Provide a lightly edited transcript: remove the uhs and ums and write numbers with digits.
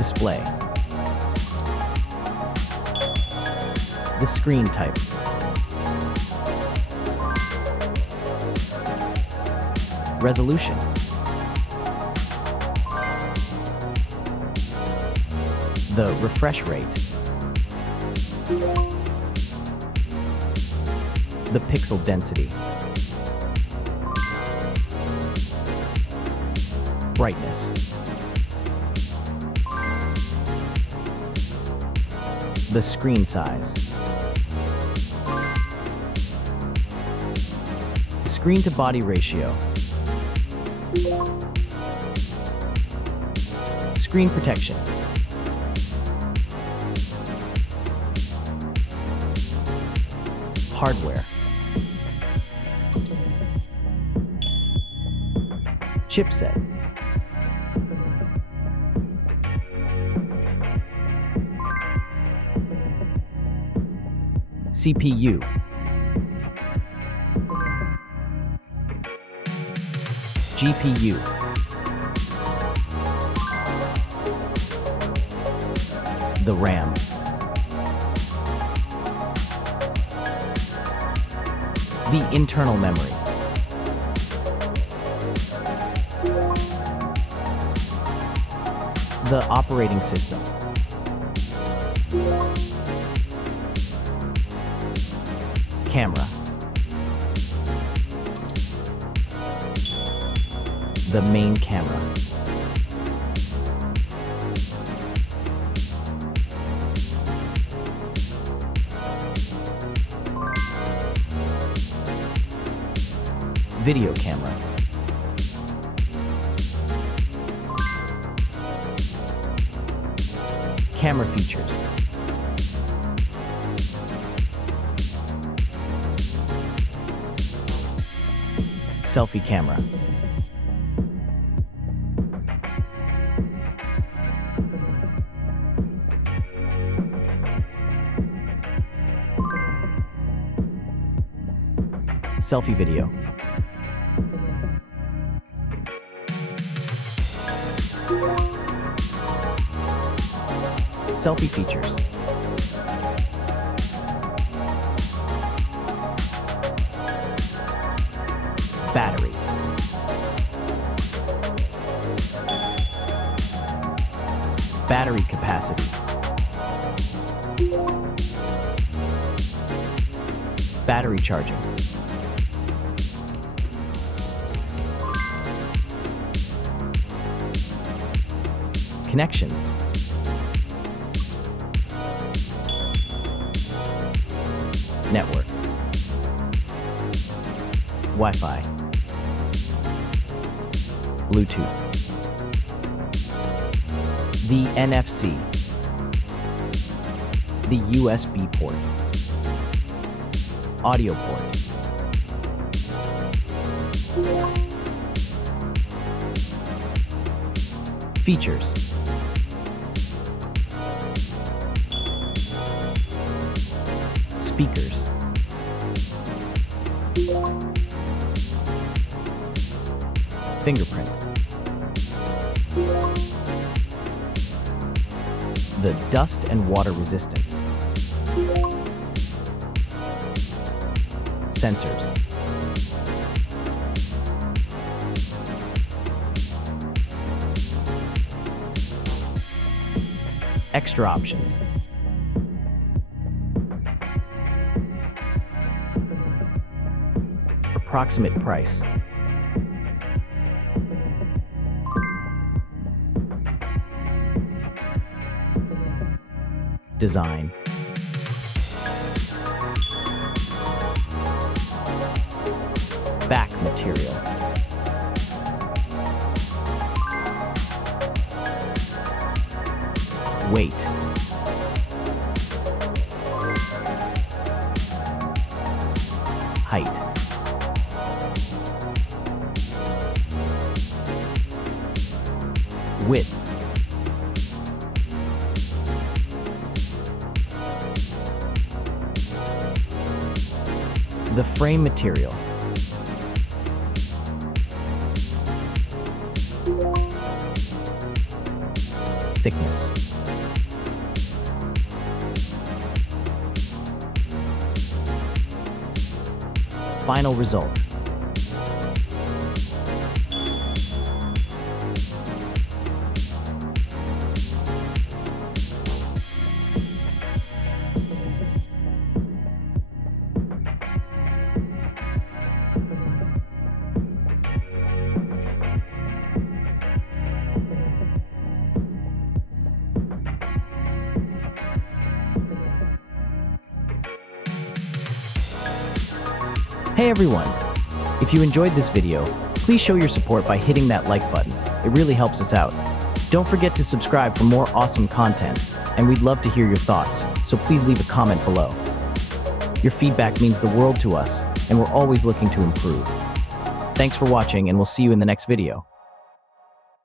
Display. The screen type. Resolution. The refresh rate. The pixel density. Brightness. The screen size. Screen to body ratio. Screen protection. Hardware. Chipset. CPU. GPU. The RAM. The internal memory. The operating system. Camera. The main camera. Video camera. Camera features. Selfie camera. Selfie video. Selfie features. Battery. Battery capacity. Battery charging. Connections. Network. Wi-Fi. Bluetooth. The NFC. The USB port. Audio port. Features. Speakers. Fingerprint. The dust and water resistant. Sensors. Extra options. Approximate price. Design. Back material. Weight. Height. Width. The frame material. thickness. Final result. Hey everyone! If you enjoyed this video, please show your support by hitting that like button. It really helps us out. Don't forget to subscribe for more awesome content, and we'd love to hear your thoughts, so please leave a comment below. Your feedback means the world to us, and we're always looking to improve. Thanks for watching, and we'll see you in the next video.